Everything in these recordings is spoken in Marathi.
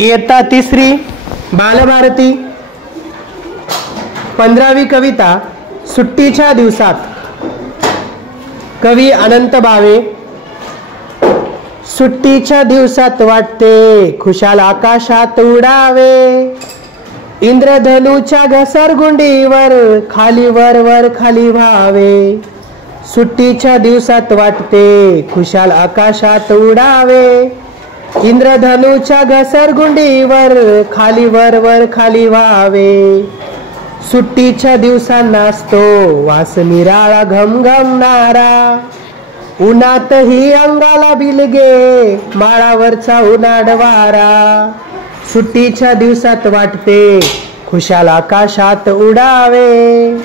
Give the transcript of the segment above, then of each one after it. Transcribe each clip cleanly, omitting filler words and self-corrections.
इयत्ता तिसरी बालभारती 15वी कविता सुट्टीच्या दिवसात. कवी अनंत भावे. सुट्टीच्या दिवसात वाटते खुशाल आकाशात उडावे, इंद्रधनुच्या घसरगुंडीवर खाली वर वर खाली व्हावे. सुट्टीच्या दिवसात वाटते खुशाल आकाशात उडावे, इंद्रधनुच्या घसरगुंडीवर खाली वर वर खाली व्हावे. सुट्टीच्या दिवसांना असतो वास निराळा घमघमणारा, उन्हातही अंगाला बिलगे माळावरचा उन्हाळ वारा. सुट्टीच्या दिवसात वाटते खुशाल आकाशात उडावे,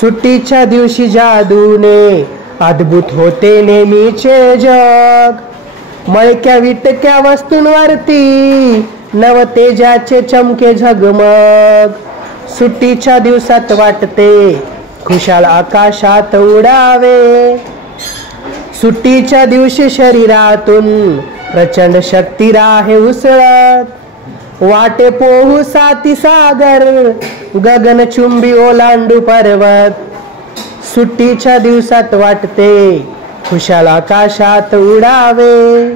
सुट्टीच्या दिवशी जादूने अद्भुत होते नेहमीचे जग. मळक्या विटक्या वस्तूंवरती नव तेजाचे चमके झगमग. सुट्टीच्या दिवसात वाटते खुशाल आकाशात उडावे, सुट्टीच्या दिवशी शरीरातून प्रचंड शक्ती राहे उसळत. वाटे पोहू साती सागर गगनचुंबी ओलांडू पर्वत. सुट्टीच्या दिवसात वाटते खुशाल आकाशात उडावे,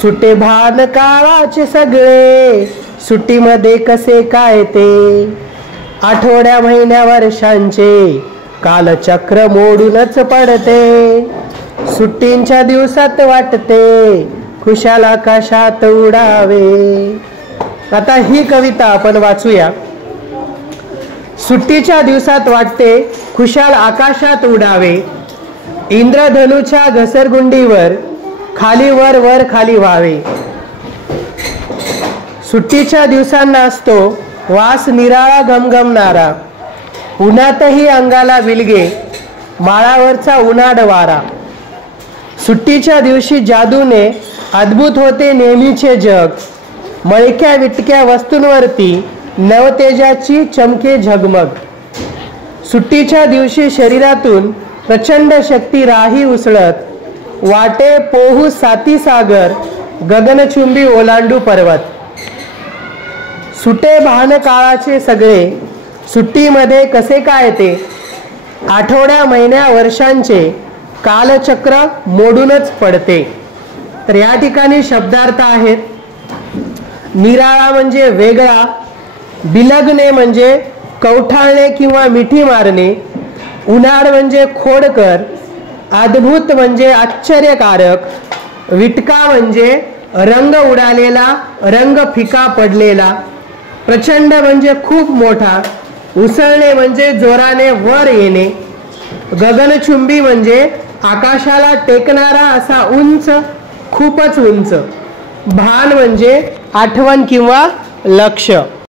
सुटे भान काळाचे सगळे सुट्टीमध्ये कसे काय ते. आठवड्या महिन्या वर्षांचे कालचक्र मोडूनच पडते. सुट्टींच्या दिवसात वाटते खुशाल आकाशात उडावे. आता ही कविता आपण वाचूया. सुट्टीच्या दिवसात वाटते खुशाल आकाशात उडावे, इंद्रधनुच्या घसरगुंडीवर खाली वर वर खाली व्हावे. सुट्टीच्या दिवसांना असतो वास निराळा घमघमणारा, उन्हातही अंगाला विलगे माळावरचा उन्हाळ वारा. सुट्टीच्या दिवशी जादूने अद्भुत होते नेहमीचे जग. मळक्या विटक्या वस्तूंवरती नवतेजाची चमके झगमग. सुट्टीच्या दिवशी शरीरातून प्रचंड शक्ती राही उसळत. वाटे पोहू साती सागर गगनचुंबी ओलांडू पर्वत. सुटे भान काळाचे सगळे सुट्टीमध्ये कसे काय ते. आठवड्या महिन्या वर्षांचे कालचक्र मोडूनच पडते. तर या ठिकाणी शब्दार्थ आहेत. निराळा म्हणजे वेगळा, बिलगणे म्हणजे कवठाळणे किंवा मिठी मारणे, उन्हाळ म्हणजे खोडकर, अद्भुत म्हणजे आश्चर्यकारक, विटका म्हणजे रंग उडालेला, रंग फिका पडलेला, प्रचंड म्हणजे खूप मोठा, उसळणे म्हणजे जोराने वर येणे, गगनचुंबी म्हणजे आकाशाला टेकणारा असा उंच, खूपच उंच, भान म्हणजे आठवण किंवा लक्ष.